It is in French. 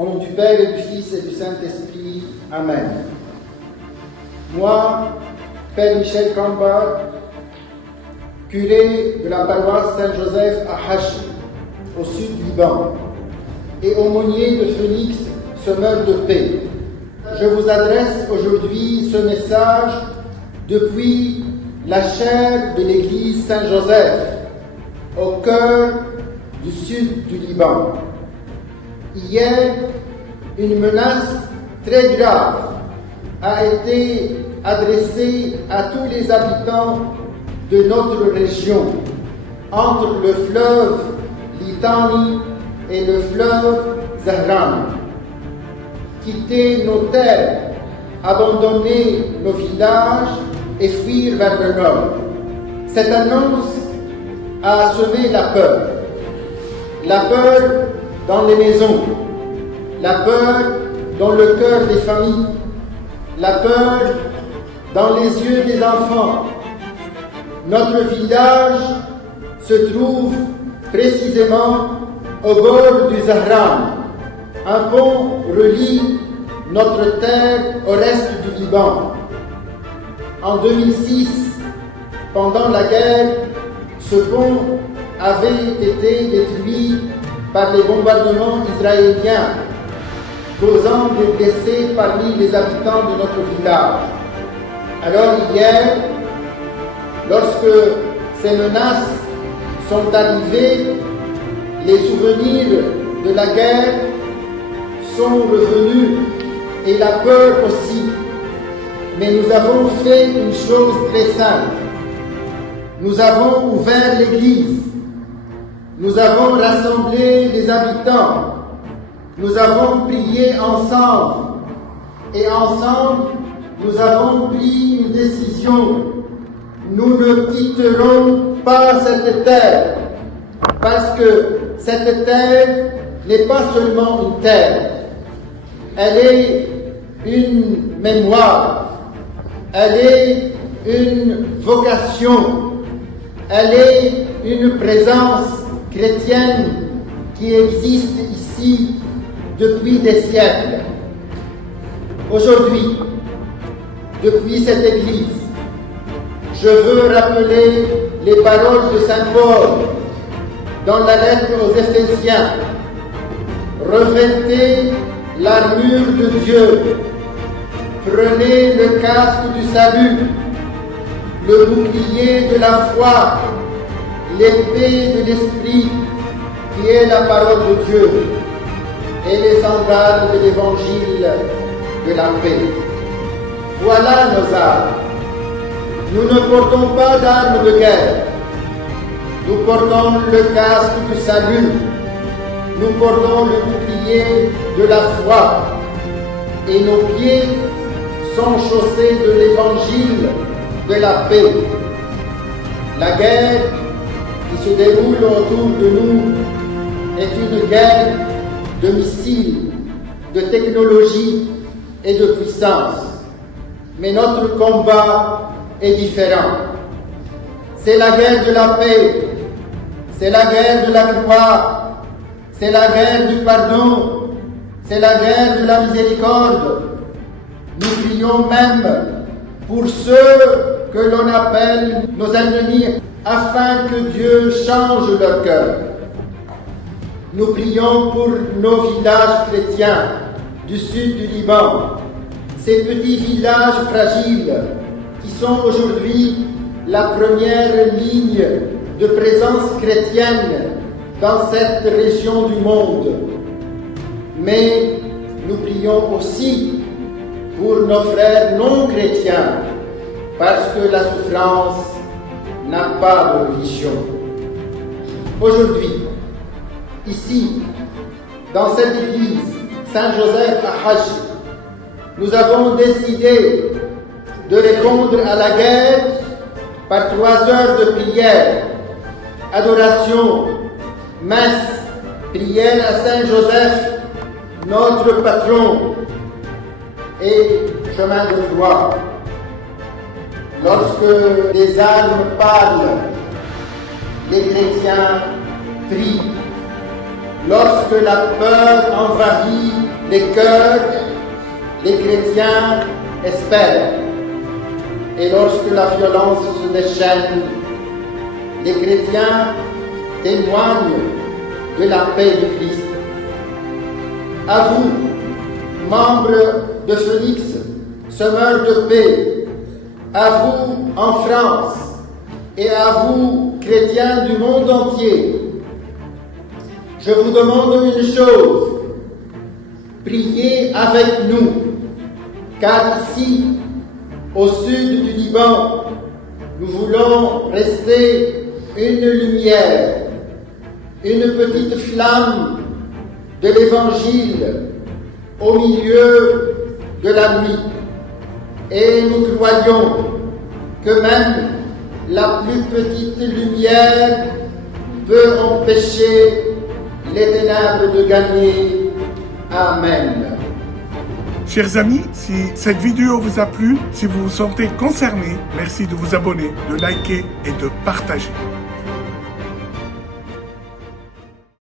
Au nom du Père et du Fils et du Saint-Esprit. Amen. Moi, Père Michel Kamba, curé de la paroisse Saint-Joseph à Hachi, au sud du Liban, et aumônier de Phoenix, semeur de paix, je vous adresse aujourd'hui ce message depuis la chaire de l'église Saint-Joseph, au cœur du sud du Liban. Hier, une menace très grave a été adressée à tous les habitants de notre région, entre le fleuve Litani et le fleuve Zahran. Quitter nos terres, abandonner nos villages et fuir vers le nord. Cette annonce a semé la peur. La peur dans les maisons, la peur dans le cœur des familles, la peur dans les yeux des enfants. Notre village se trouve précisément au bord du Zahran. Un pont relie notre terre au reste du Liban. En 2006, pendant la guerre, ce pont avait été détruit par les bombardements israéliens, causant des blessés parmi les habitants de notre village. Alors hier, lorsque ces menaces sont arrivées, les souvenirs de la guerre sont revenus et la peur aussi. Mais nous avons fait une chose très simple. Nous avons ouvert l'église. Nous avons rassemblé les habitants. Nous avons prié ensemble. Et ensemble, nous avons pris une décision. Nous ne quitterons pas cette terre. Parce que cette terre n'est pas seulement une terre. Elle est une mémoire. Elle est une vocation. Elle est une présence chrétienne qui existe ici depuis des siècles. Aujourd'hui, depuis cette église, je veux rappeler les paroles de Saint Paul dans la lettre aux Éphésiens. Revêtez l'armure de Dieu, prenez le casque du salut, le bouclier de la foi, l'épée de l'Esprit, qui est la parole de Dieu, et les sandales de l'évangile de la paix. Voilà nos armes. Nous ne portons pas d'armes de guerre. Nous portons le casque du salut. Nous portons le bouclier de la foi. Et nos pieds sont chaussés de l'évangile de la paix. La guerre qui se déroule autour de nous est une guerre de missiles, de technologie et de puissance. Mais notre combat est différent. C'est la guerre de la paix, c'est la guerre de la gloire, c'est la guerre du pardon, c'est la guerre de la miséricorde. Nous prions même pour ceux que l'on appelle nos ennemis, afin que Dieu change leur cœur. Nous prions pour nos villages chrétiens du sud du Liban, ces petits villages fragiles qui sont aujourd'hui la première ligne de présence chrétienne dans cette région du monde. Mais nous prions aussi pour nos frères non chrétiens, parce que la souffrance n'a pas de religion. Aujourd'hui, ici, dans cette église Saint-Joseph à Hachi, nous avons décidé de répondre à la guerre par 3 heures de prière, adoration, messe, prière à Saint-Joseph, notre patron, et chemin de croix. Lorsque les armes parlent, les chrétiens prient. Lorsque la peur envahit les cœurs des chrétiens espèrent. Et lorsque la violence se déchaîne, les chrétiens témoignent de la paix du Christ. À vous, membres de Phoenix, semeurs de paix, à vous en France et à vous, chrétiens du monde entier, je vous demande une chose, priez avec nous, car ici, au sud du Liban, nous voulons rester une lumière, une petite flamme de l'Évangile au milieu de la nuit. Et nous croyons que même la plus petite lumière peut empêcher les ténèbres de gagner. Amen. Chers amis, si cette vidéo vous a plu, si vous vous sentez concerné, merci de vous abonner, de liker et de partager.